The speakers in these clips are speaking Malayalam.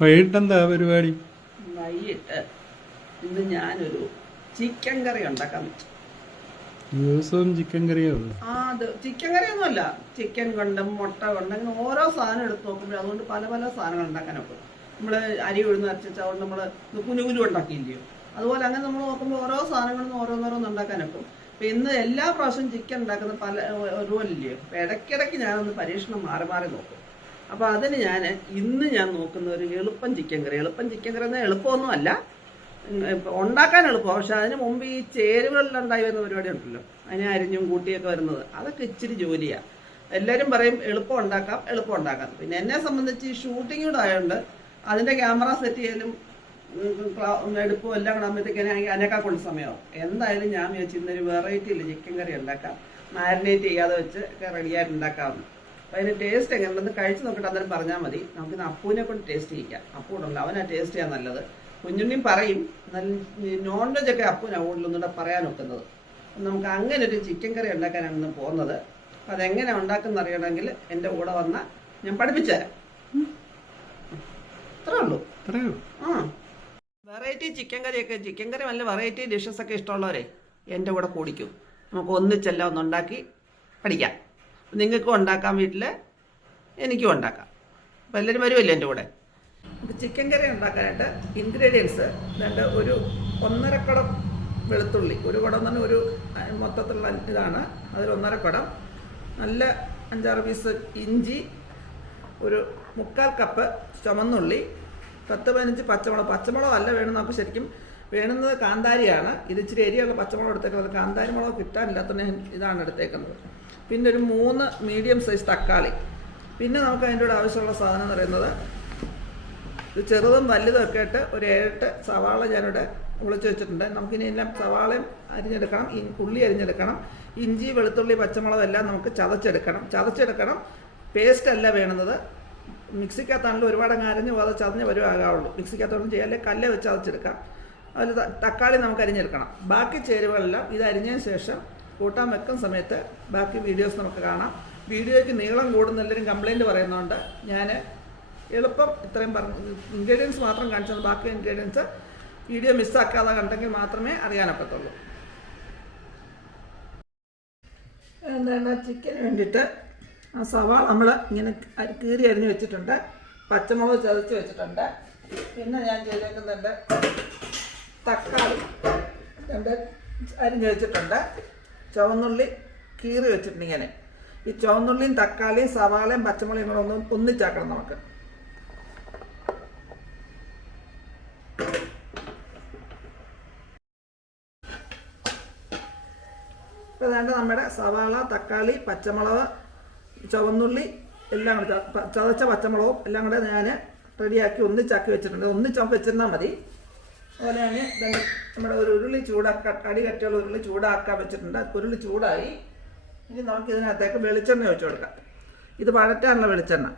വൈകിട്ടെന്താ പരിപാടി? വൈകിട്ട് ഇന്ന് ഞാനൊരു ചിക്കൻ കറി ഉണ്ടാക്കാൻ വെച്ചു. ദിവസവും ചിക്കൻ കറിയാവും. അത് ചിക്കൻ കറിയൊന്നുമല്ല, ചിക്കൻ കൊണ്ടും മുട്ട കൊണ്ടും അങ്ങനെ ഓരോ സാധനം എടുത്ത് നോക്കുമ്പോൾ അതുകൊണ്ട് പല പല സാധനങ്ങൾ ഉണ്ടാക്കാൻ ഒക്കും. നമ്മൾ അരി ഉഴുന്ന് അരച്ചുകൊണ്ട് നമ്മൾ കുനുകുരു ഉണ്ടാക്കിയില്ലയോ, അതുപോലെ അങ്ങനെ നമ്മൾ നോക്കുമ്പോൾ ഓരോ സാധനങ്ങളിൽ നിന്ന് ഓരോന്നോരോന്ന് ഉണ്ടാക്കാനൊക്കും. അപ്പം ഇന്ന് എല്ലാ പ്രാവശ്യവും ചിക്കൻ ഉണ്ടാക്കുന്ന പല ഒരുപോലില്ലയോ, അപ്പം ഇടയ്ക്കിടയ്ക്ക് ഞാനൊന്ന് പരീക്ഷണം മാറി മാറി നോക്കും. അപ്പോൾ അതിന് ഇന്ന് ഞാൻ നോക്കുന്ന ഒരു എളുപ്പം ചിക്കൻ കറി എന്നാൽ എളുപ്പമൊന്നുമല്ല, ഉണ്ടാക്കാൻ എളുപ്പമാണ്. പക്ഷെ അതിന് മുമ്പ് ഈ ചേരുവകളിലുണ്ടായി വരുന്ന പരിപാടി ഉണ്ടല്ലോ, അതിനെ അരിഞ്ഞും കൂട്ടിയൊക്കെ വരുന്നത്, അതൊക്കെ ഇച്ചിരി ജോലിയാണ്. എല്ലാവരും പറയും എളുപ്പം ഉണ്ടാക്കാം. പിന്നെ എന്നെ സംബന്ധിച്ച് ഈ ഷൂട്ടിംഗ് കൂടെ ആയതുകൊണ്ട് അതിൻ്റെ ക്യാമറ സെറ്റ് ചെയ്യലും എടുപ്പും എല്ലാം കൂടെ ആകുമ്പോഴത്തേക്ക് അതിനേക്കാൾ കൂടുതൽ സമയമാവും. എന്തായാലും ഞാൻ വിചാരിച്ചു ഇന്നൊരു വെറൈറ്റിയിൽ ചിക്കൻ കറി ഉണ്ടാക്കാം, മാരിനേറ്റ് ചെയ്യാതെ വെച്ച് ഒക്കെ റെഡിയായിട്ട് ഉണ്ടാക്കാമെന്ന്. അപ്പോൾ അതിന് ടേസ്റ്റ് എങ്ങനെയുണ്ടെന്ന് കഴിച്ച് നോക്കിയിട്ട് അന്നേരം പറഞ്ഞാൽ മതി. നമുക്കിന്ന് അപ്പൂനെ കൊണ്ട് ടേസ്റ്റ് ചെയ്യാം. അപ്പൂടുണ്ടല്ലോ, അവനാ ടേസ്റ്റ് ചെയ്യാൻ നല്ലത്. കുഞ്ഞുണ്ണിയും പറയും, നല്ല നോൺ വെജ് ഒക്കെ അപ്പൂനാ കൂടുതലൊന്നുകൂടെ പറയാൻ ഒക്കുന്നത്. നമുക്ക് അങ്ങനെ ഒരു ചിക്കൻ കറി ഉണ്ടാക്കാനാണ് ഇന്ന് പോകുന്നത്. അപ്പം അതെങ്ങനെ ഉണ്ടാക്കുന്ന അറിയണമെങ്കിൽ എൻ്റെ കൂടെ വന്നാൽ ഞാൻ പഠിപ്പിച്ചു തരാം. അത്രേ ഉള്ളൂ. വെറൈറ്റി ചിക്കൻ കറി നല്ല വെറൈറ്റി ഡിഷസ് ഒക്കെ ഇഷ്ടമുള്ളവരെ എൻ്റെ കൂടെ കൂടിക്കും. നമുക്ക് ഒന്നിച്ചെല്ലാം ഒന്നുണ്ടാക്കി പഠിക്കാം. നിങ്ങൾക്കും ഉണ്ടാക്കാം, വീട്ടിൽ എനിക്കും ഉണ്ടാക്കാം. അപ്പോൾ എല്ലാവരും വരുമല്ലോ എൻ്റെ കൂടെ. ചിക്കൻ കറി ഉണ്ടാക്കാനായിട്ട് ഇൻഗ്രീഡിയൻസ് ഒരു 1.5 കുടം വെളുത്തുള്ളി, ഒരു കുടം തന്നെ ഒരു മൊത്തത്തിലുള്ള ഇതാണ്, അതിൽ 1.5 കുടം, നല്ല 5-6 പീസ് ഇഞ്ചി, ഒരു 3/4 കപ്പ് ചുമന്നുള്ളി, 10-15 പച്ചമുളക് അല്ല വേണമെന്ന്. നമുക്ക് ശരിക്കും വേണ്ടുന്നത് കാന്താരിയാണ്. ഇത് ഇച്ചിരി എരിയുള്ള പച്ചമുളക് എടുത്തേക്കുന്നത്, കാന്താരി മുളക് കിട്ടാനില്ലാത്തതുകൊണ്ട് ഇതാണ് എടുത്തേക്കുന്നത്. പിന്നെ ഒരു 3 മീഡിയം സൈസ് തക്കാളി. പിന്നെ നമുക്ക് അതിൻ്റെ കൂടെ ആവശ്യമുള്ള സാധനം എന്ന് പറയുന്നത് ഇത് ചെറുതും വലുതും ഒക്കെ ആയിട്ട് ഒരു 7-8 സവാള ഞാനിവിടെ ഉളിച്ച് വെച്ചിട്ടുണ്ട്. നമുക്കിനി എല്ലാം സവാളയും അരിഞ്ഞെടുക്കണം, ഉള്ളി അരിഞ്ഞെടുക്കണം, ഇഞ്ചി വെളുത്തുള്ളി പച്ചമുളക് എല്ലാം നമുക്ക് ചതച്ചെടുക്കണം. പേസ്റ്റ് അല്ല വേണ്ടുന്നത്. മിക്സിക്കകത്താണെങ്കിലും ഒരുപാട് അങ്ങ് അരഞ്ഞ് പോകാതെ ചതഞ്ഞ് വരുവാകാവുള്ളൂ. മിക്സിക്കകത്തൊന്നും ചെയ്യാല്ലേ, കല്ല് വെച്ച് ചതച്ചെടുക്കാം. അതിൽ തക്കാളി നമുക്ക് അരിഞ്ഞെടുക്കണം. ബാക്കി ചേരുവകളെല്ലാം ഇത് അരിഞ്ഞതിന് ശേഷം കൂട്ടാൻ വെക്കുന്ന സമയത്ത് ബാക്കി വീഡിയോസ് നമുക്ക് കാണാം. വീഡിയോയ്ക്ക് നീളം കൂടുന്ന എല്ലാവരും കംപ്ലയിൻറ്റ് പറയുന്നതുകൊണ്ട് ഞാൻ എളുപ്പം ഇത്രയും ഇൻഗ്രീഡിയൻസ് മാത്രം കാണിച്ചത്. ബാക്കി ഇൻഗ്രീഡിയൻസ് വീഡിയോ മിസ്സാക്കാതെ കണ്ടെങ്കിൽ മാത്രമേ അറിയാനൊക്കത്തുള്ളൂ. എന്താണ് ചിക്കന് വേണ്ടിയിട്ട് ആ സവാള നമ്മൾ ഇങ്ങനെ കീറി അരിഞ്ഞ് വെച്ചിട്ടുണ്ട്, പച്ചമുളക് ചതച്ച് വെച്ചിട്ടുണ്ട്. പിന്നെ ഞാൻ ചെയ്തേക്കുന്നുണ്ട് തക്കാളി 2 അരിഞ്ഞ് വെച്ചിട്ടുണ്ട്, ചുവന്നുള്ളി കീറി വെച്ചിട്ടുണ്ട്. ഇങ്ങനെ ഈ ചുവന്നുള്ളിയും തക്കാളിയും സവാളയും പച്ചമുളകും കൂടെ ഒന്നിച്ചാക്കണം നമുക്ക്. ഇപ്പോൾ അതാണ്ട് നമ്മുടെ സവാള, തക്കാളി, പച്ചമുളക്, ചുവന്നുള്ളി എല്ലാം കൂടെ ചതച്ച പച്ചമുളകും എല്ലാം കൂടെ ഞാൻ റെഡിയാക്കി ഒന്നിച്ചാക്കി വെച്ചിട്ടുണ്ട്. ഒന്നിച്ചൊക്കെ വെച്ചിരുന്നാൽ മതി. അതുപോലെ തന്നെ നമ്മുടെ ഒരു ഉരുളി അടി കട്ടിയുള്ള ഉരുളി ചൂടാക്കാൻ വെച്ചിട്ടുണ്ട്. ഉരുളി ചൂടായി. ഇനി നമുക്ക് ഇതിനകത്തേക്ക് വെളിച്ചെണ്ണ ഒഴിച്ചു കൊടുക്കാം. ഇത് വഴറ്റാനുള്ള വെളിച്ചെണ്ണ.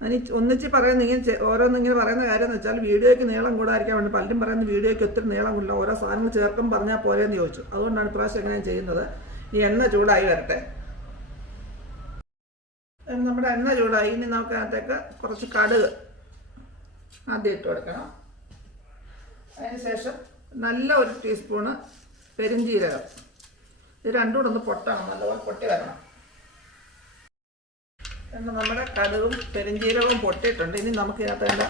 അതിന് ഒന്നിച്ച് പറയുന്ന ഓരോന്നിങ്ങനെ പറയുന്ന കാര്യം എന്ന് വെച്ചാൽ വീഡിയോയ്ക്ക് നീളം കൂടാതിരിക്കാൻ വേണ്ടി. പലരും പറയുന്ന വീഡിയോയ്ക്ക് ഒത്തിരി നീളം കൂടില്ല, ഓരോ സാധനങ്ങൾ ചേർക്കും പറഞ്ഞാൽ പോരെയെന്ന് ചോദിച്ചു. അതുകൊണ്ടാണ് ഇപ്രാവശ്യം എങ്ങനെയാണ് ചെയ്യുന്നത്. ഈ എണ്ണ ചൂടായി വരട്ടെ. നമ്മുടെ എണ്ണ ചൂടായി. ഇനി നമുക്ക് അതിനകത്തേക്ക് കുറച്ച് കടുക് ആദ്യം ഇട്ട് കൊടുക്കണം. അതിനുശേഷം നല്ല ഒരു ടീസ്പൂണ് പെരുംജീരകം. ഇത് രണ്ടും കൂടെ ഒന്ന് പൊട്ടണം, നല്ലപോലെ പൊട്ടി വരണം. എന്നാൽ നമ്മുടെ കടുകും പെരുംജീരകവും പൊട്ടിയിട്ടുണ്ട്. ഇനി നമുക്ക് ഇതിനകത്ത്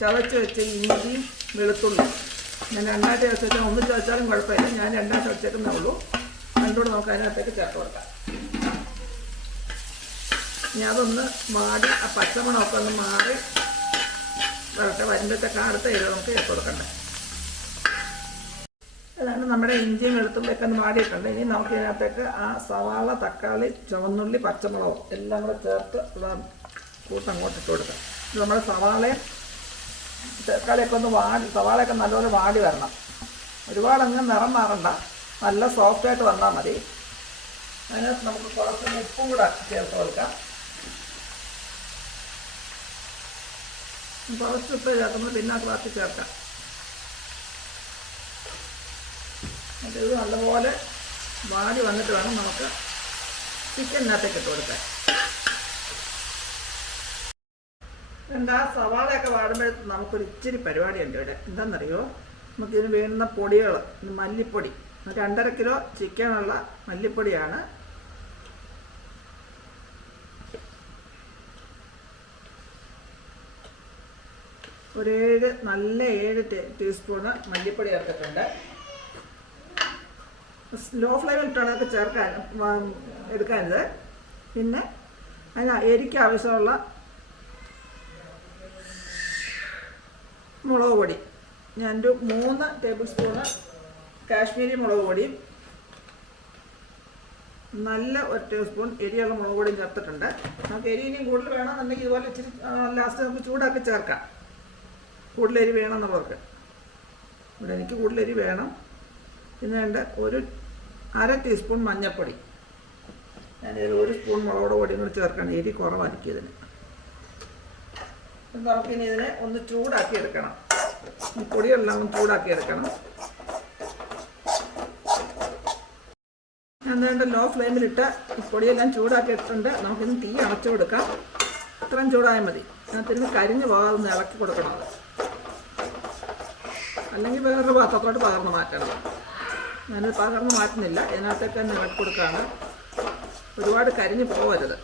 ചതച്ച് വെച്ച് ഇഞ്ചിയും വെളുത്തുള്ളി ഞാൻ 2 ചതച്ച് വെച്ചാൽ ഒന്ന് ചതച്ചാലും കുഴപ്പമില്ല. ഞാൻ 2 ചതച്ചേക്കുന്നേ ഉള്ളൂ. രണ്ടുകൂടെ നമുക്ക് അതിനകത്തേക്ക് ചേർത്ത് കൊടുക്കാം. ഇനി അതൊന്ന് മാറി ആ പച്ചമണമൊക്കെ ഒന്ന് മാറി വരട്ടെ. വരുമ്പോഴത്തേക്ക് അടുത്ത എരിവ് നമുക്ക് ചേർത്ത് കൊടുക്കണ്ടേ. അതാണ് നമ്മുടെ ഇഞ്ചിയും വെളുത്തുള്ളിയൊക്കെ ഒന്ന് മാടിയിട്ടുണ്ട്. ഇനി നമുക്ക് ഇതിനകത്തേക്ക് ആ സവാള, തക്കാളി, ചുവന്നുള്ളി, പച്ചമുളകും എല്ലാം കൂടെ ചേർത്ത് കൂട്ടങ്ങോട്ട് ഇട്ട് കൊടുക്കാം. നമ്മുടെ സവാളയും തക്കാളിയൊക്കെ ഒന്ന് സവാളയൊക്കെ നല്ലപോലെ വാടി വരണം. ഒരുപാടങ്ങ് നിറം മാറണ്ട, നല്ല സോഫ്റ്റായിട്ട് വന്നാൽ മതി. അതിനകത്ത് നമുക്ക് കുറച്ച് ഉപ്പും കൂടെ ചേർത്ത് കൊടുക്കാം. കുറച്ച് ഉപ്പ് ചേർക്കുമ്പോൾ പിന്നെ ബാക്കി ചേർക്കാം. ഇത് നല്ലപോലെ വാടി വന്നിട്ട് വേണം നമുക്ക് ചിക്കനകത്തേക്ക് ഇട്ട് കൊടുക്കാൻ. എന്താ സവാളയൊക്കെ വാടുമ്പോഴത്തേക്ക് നമുക്കൊരു ഇച്ചിരി പരിപാടിയുണ്ട് ഇവിടെ. എന്താണെന്നറിയോ, നമുക്കിതിന് വേണ്ടുന്ന പൊടികൾ, മല്ലിപ്പൊടി 2.5 കിലോ ചിക്കനുള്ള മല്ലിപ്പൊടിയാണ്. ഒരു 7 ടീസ്പൂണ് മല്ലിപ്പൊടി ചേർത്തിട്ടുണ്ട്. ലോ ഫ്ലെയിമിൽ ഇട്ടാണ് അതൊക്കെ എടുക്കാനിത്. പിന്നെ അതിന് എരിക്ക് ആവശ്യമുള്ള മുളക് പൊടി, ഞാനൊരു 3 ടേബിൾ സ്പൂണ് കാശ്മീരി മുളക് പൊടിയും നല്ല 1 ടീസ്പൂൺ എരിയുള്ള മുളക് പൊടിയും ചേർത്തിട്ടുണ്ട്. നമുക്ക് എരി ഇനിയും കൂടുതൽ വേണമെന്നുണ്ടെങ്കിൽ ഇതുപോലെ ഇച്ചിരി ലാസ്റ്റ് നമുക്ക് ചൂടാക്കി ചേർക്കാം, കൂടുതൽ എരി വേണമെന്നുള്ളവർക്ക്. ഇവിടെ എനിക്ക് കൂടുതൽ എരി വേണം. പിന്നെ വേണ്ട ഒരു 1/2 ടീസ്പൂൺ മഞ്ഞൾപ്പൊടി, ഞാനിതിൽ 1 സ്പൂൺ മുളക് പൊടിയും കൂടി ചേർക്കണം, എരി കുറവായിരിക്കും ഇതിന്. നമുക്കിനി ഇതിനെ ഒന്ന് ചൂടാക്കി എടുക്കണം, ഈ പൊടിയെല്ലാം ഒന്ന് ചൂടാക്കി എടുക്കണം. ഞാൻ വേണ്ട ലോ ഫ്ലെയിമിലിട്ട് ഈ പൊടിയെല്ലാം ചൂടാക്കി ഇട്ടിട്ടുണ്ട്. നമുക്കിന്ന് തീ അടച്ചു കൊടുക്കാം. ഇത്രയും ചൂടായാൽ മതി. അതിന് കരിഞ്ഞ് പോകാതെ ഒന്ന് ഇളക്കി കൊടുക്കണം, അല്ലെങ്കിൽ വേറൊരു പാത്രത്തോട്ട് പകർന്ന് മാറ്റണം. ഞാനത് പകർന്ന് മാറ്റുന്നില്ല, ഇതിനകത്തേക്ക് തന്നെ ഇളക്കി കൊടുക്കുകയാണ്. ഒരുപാട് കരിഞ്ഞ് പോകരുത്.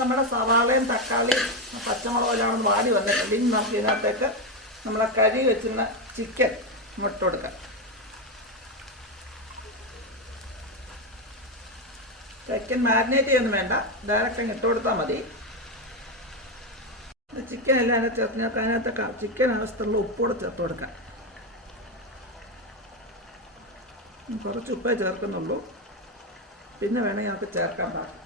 നമ്മുടെ സവാളയും തക്കാളിയും പച്ചമുളകും എല്ലാം ഒന്ന് വാടി വന്നിട്ടുണ്ട്. ഇനി നമുക്ക് ഇതിനകത്തേക്ക് നമ്മളെ കരി വെച്ചിരുന്ന ചിക്കൻ ഇട്ട് കൊടുക്കാം. ചിക്കൻ മാരിനേറ്റ് ചെയ്യൊന്നും വേണ്ട, ഡയറക്റ്റ് അങ്ങ് ഇട്ട് കൊടുത്താൽ മതി. ചിക്കൻ എല്ലാം അതിനകത്ത് ചേർത്ത് ഞങ്ങൾക്ക് അതിനകത്ത് ചിക്കൻ ആവശ്യത്തുള്ള ഉപ്പോടെ ചേർത്ത് കൊടുക്കാം. കുറച്ച് ഉപ്പേ ചേർക്കുന്നുള്ളൂ, പിന്നെ വേണമെങ്കിൽ നമുക്ക് ചേർക്കാൻ പാടില്ല.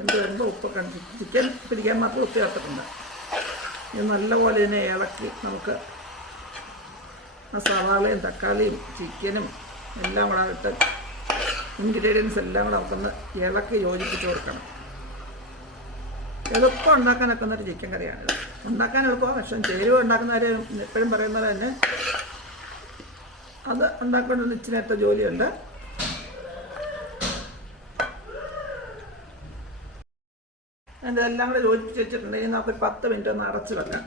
എന്ത് വരുമ്പോൾ ഉപ്പൊക്കെ ചിക്കൻ പിടിക്കാൻ മാത്രം ഉപ്പ് ചേർത്തിട്ടുണ്ട്. ഇത് നല്ലപോലെ ഇതിനെ ഇളക്കി നമുക്ക് സവാളയും തക്കാളിയും ചിക്കനും എല്ലാം കൂടെ ഇട്ട് ഇൻഗ്രീഡിയൻസ് എല്ലാം കൂടെ നമുക്കൊന്ന് ഇളക്കി യോജിപ്പിച്ച് കൊടുക്കണം. എളുപ്പം ഉണ്ടാക്കാനൊക്കെ ഒരു ചിക്കൻ കറിയാണിത്. ഉണ്ടാക്കാൻ എളുപ്പമാണ്, പക്ഷേ ചേരുവ ഉണ്ടാക്കുന്നവർ എപ്പോഴും പറയുന്നത് തന്നെ അത് ഉണ്ടാക്കേണ്ട ഇച്ചിരി നേരത്തെ ജോലിയുണ്ട്. അതിൻ്റെ എല്ലാം കൂടെ യോജിപ്പിച്ച് വെച്ചിട്ടുണ്ടെങ്കിൽ നമുക്കൊരു 10 മിനിറ്റ് ഒന്ന് അടച്ച് വെക്കാം.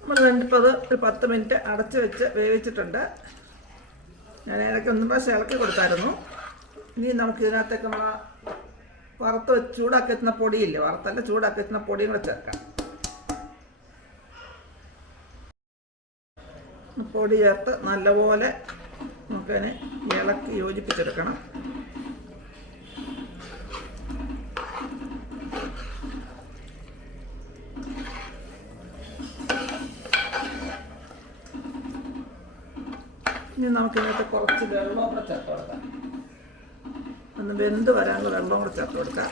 നമ്മൾ വേണ്ടിപ്പോൾ അത് ഒരു 10 മിനിറ്റ് അടച്ച് വെച്ച് വേവിച്ചിട്ടുണ്ട്. ഞാൻ ഇടയ്ക്ക് 1 പ്രാവശ്യം ഇളക്കി കൊടുത്തായിരുന്നു. ഇനി നമുക്ക് ഇതിനകത്തേക്ക് നമ്മൾ വറുത്ത് വെച്ച് ചൂടാക്കി വെക്കുന്ന പൊടിയില്ലേ, വറുത്തല്ല ചൂടാക്കി വെക്കുന്ന പൊടിയും കൂടെ ചേർക്കാം. പൊടി ചേർത്ത് നല്ലപോലെ നമുക്കതിനെ ഇളക്കി യോജിപ്പിച്ചെടുക്കണം. ഇനി നമുക്കിതിനകത്ത് കുറച്ച് വെള്ളവും കൂടെ ചേർത്ത് കൊടുക്കാം. ഒന്ന് വെന്ത് വരാനുള്ള വെള്ളവും കൂടെ ചേർത്ത് കൊടുക്കാം.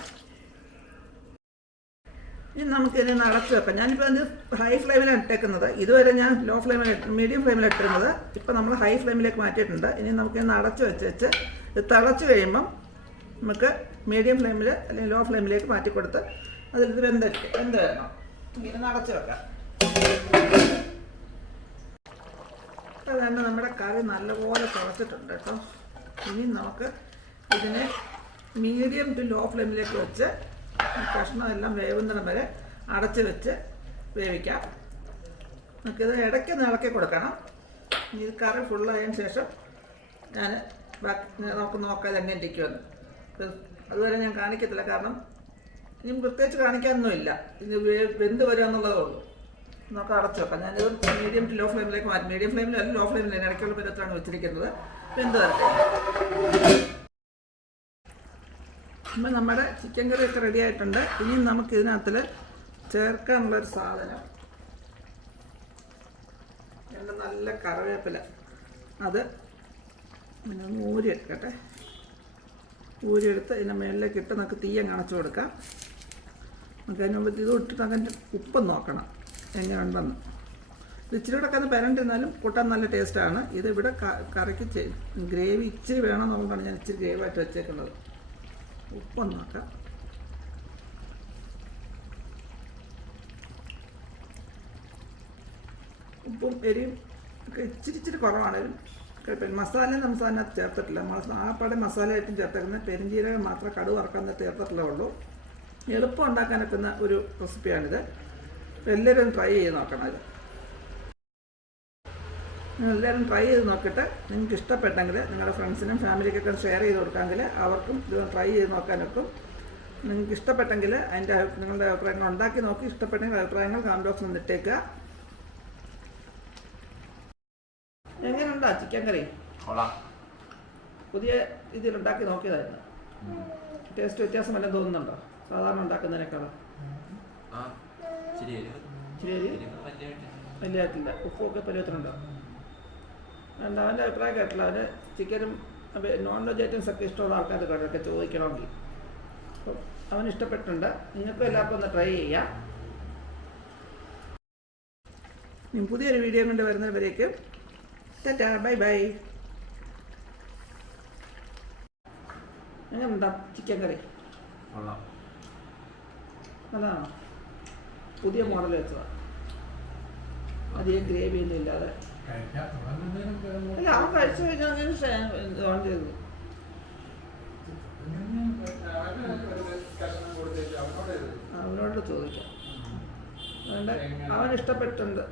ഇനി നമുക്കിതിനെ അടച്ച് വെക്കാം. ഞാനിപ്പോൾ ഇത് ഹൈ ഫ്ലെയിമിലാണ് ഇട്ടേക്കുന്നത്. ഇതുവരെ ഞാൻ ലോ ഫ്ലെയിമിൽ മീഡിയം ഫ്ലെയിമിലാണ് ഇട്ടിരുന്നത്. ഇപ്പം നമ്മൾ ഹൈ ഫ്ലെയിമിലേക്ക് മാറ്റിയിട്ടുണ്ട്. ഇനി നമുക്കിതിനെ അടച്ച് വെച്ച് ഇത് തിളച്ച് കഴിയുമ്പം നമുക്ക് മീഡിയം ഫ്ലെയിമിൽ അല്ലെങ്കിൽ ലോ ഫ്ലെയിമിലേക്ക് മാറ്റി കൊടുത്ത് അതിലിത് വെന്ത് വരണം. ഇങ്ങനെ അടച്ച് വെക്കാം. അതുതന്നെ നമ്മുടെ കറി നല്ലപോലെ തിളച്ചിട്ടുണ്ട് കേട്ടോ. ഇനി നമുക്ക് ഇതിനെ മീഡിയം ടു ലോ ഫ്ലെയിമിലേക്ക് വെച്ച് കഷ്ണം എല്ലാം വേവുന്നിടം വരെ അടച്ച് വെച്ച് വേവിക്കാം. നമുക്കിത് ഇടയ്ക്ക് ഇളക്കി കൊടുക്കണം. ഈ കറി ഫുള്ളായതിനു ശേഷം നമുക്ക് നോക്കാം എങ്ങനെ ഇരിക്കുമെന്ന്. അതുവരെ ഞാൻ കാണിക്കത്തില്ല, കാരണം ഇനി പ്രത്യേകിച്ച് കാണിക്കാനൊന്നുമില്ല. ഇത് വെന്ത് വരിക എന്നുള്ളതേ ഉള്ളൂ. നമുക്ക് അടച്ചു വെക്കാം. ഞാനിത് മീഡിയം ടു ലോ ഫ്ലെയിമിലേക്ക് മാറ്റി. മീഡിയം ഫ്ലെയിമിലല്ല, ലോ ഫ്ലെയിമിൽ ഇടയ്ക്കുള്ള പരുവത്തിലാണ് വെച്ചിരിക്കുന്നത്. വെന്ത് വരട്ടെ. അപ്പം നമ്മുടെ ചിക്കൻ കറിയൊക്കെ റെഡി ആയിട്ടുണ്ട്. ഇനിയും നമുക്ക് ഇതിനകത്തിൽ ചേർക്കാനുള്ളൊരു സാധനം, എൻ്റെ നല്ല കറിവേപ്പില, അത് പിന്നെ ഊരിയെടുക്കട്ടെ. ഊരിയെടുത്ത് ഇതിൻ്റെ മേളിലേക്ക് ഇട്ട് നമുക്ക് തീയം അണച്ചു കൊടുക്കാം. നമുക്ക് അതിന് മുമ്പ് ഇത് ഇട്ടിട്ട് അങ്ങനെ ഉപ്പ് നോക്കണം എങ്ങനെ ഉണ്ടെന്ന്. ഇത് ഇച്ചിരി കൂടെ ഒക്കെ ഒന്ന് പരണ്ടിരുന്നാലും കൂട്ടാൻ നല്ല ടേസ്റ്റാണ്. ഇത് ഇവിടെ കറിക്ക് ഗ്രേവി ഇച്ചിരി വേണമെന്നുള്ളതാണ് ഞാൻ ഇച്ചിരി ഗ്രേവായിട്ട് വെച്ചേക്കുന്നത്. ഉപ്പൊന്ന് നോക്കാം. ഉപ്പും എരിയും ഒക്കെ ഇച്ചിരി കുറവാണ്. കുഴപ്പമില്ല. മസാല നമ്മൾ അതിനകത്ത് ചേർത്തിട്ടില്ല. ആപ്പാടെ മസാല ആയിട്ടും ചേർത്തേക്കുന്നത് പെരിഞ്ചീരകം മാത്രം കടുക് വറക്കാൻ ചേർത്തിട്ടുള്ളേ ഉള്ളൂ. എളുപ്പം ഉണ്ടാക്കാൻ പറ്റുന്ന ഒരു റെസിപ്പിയാണിത്. എല്ലാവരും ട്രൈ ചെയ്ത് നോക്കണം ഇത്. എല്ലാവരും ട്രൈ ചെയ്ത് നോക്കിയിട്ട് നിങ്ങൾക്ക് ഇഷ്ടപ്പെട്ടെങ്കിൽ നിങ്ങളുടെ ഫ്രണ്ട്സിനും ഫാമിലിക്കൊക്കെ ഷെയർ ചെയ്ത് കൊടുക്കാമെങ്കിൽ അവർക്കും ഇത് ട്രൈ ചെയ്ത് നോക്കാനൊക്കും. നിങ്ങൾക്ക് ഇഷ്ടപ്പെട്ടെങ്കിൽ നിങ്ങളുടെ അഭിപ്രായങ്ങൾ ഉണ്ടാക്കി നോക്കി ഇഷ്ടപ്പെട്ടെങ്കിൽ അഭിപ്രായങ്ങൾ കമൻറ്റ് ബോക്സിൽ നിന്ന് ഇട്ടേക്കുക. എങ്ങനെയുണ്ടോ ചിക്കൻ കറി? പുതിയ രീതിയിൽ ഉണ്ടാക്കി നോക്കിയതായിരുന്നു. ടേസ്റ്റ് വ്യത്യാസം വല്ലതും തോന്നുന്നുണ്ടോ സാധാരണ ഉണ്ടാക്കുന്നതിനേക്കാളും? ശരി, വലിയതായിട്ടില്ല. ഉപ്പൊക്കെ പരുവത്തിനുണ്ടോ? വേണ്ട, അവൻ്റെ അഭിപ്രായം കേട്ടില്ല. അവന് ചിക്കനും നോൺ വെജ് ഐറ്റംസ് ഒക്കെ ഇഷ്ടമുള്ള ആൾക്കാർക്ക് ചോദിക്കണമെങ്കിൽ അപ്പം അവന് ഇഷ്ടപ്പെട്ടിട്ടുണ്ട്. നിങ്ങൾക്കും എല്ലാവർക്കും ഒന്ന് ട്രൈ ചെയ്യാം. പുതിയൊരു വീഡിയോ കൊണ്ട് വരുന്നവരേക്കും ബൈ ബൈ. എങ്ങനെയുണ്ടാ ചിക്കൻ കറി? നല്ലതാണോ? പുതിയ മോഡൽ വെച്ചതാണ്. അധികം ഗ്രേവി ഒന്നും ഇല്ലാതെ. അല്ല, അവൻ കഴിച്ചു കഴിഞ്ഞാൽ അങ്ങനെ ഓൺ ചെയ്തു. അവനോട് ചോദിക്കാം. അതുകൊണ്ട് അവൻ ഇഷ്ടപ്പെട്ടിട്ടുണ്ട്.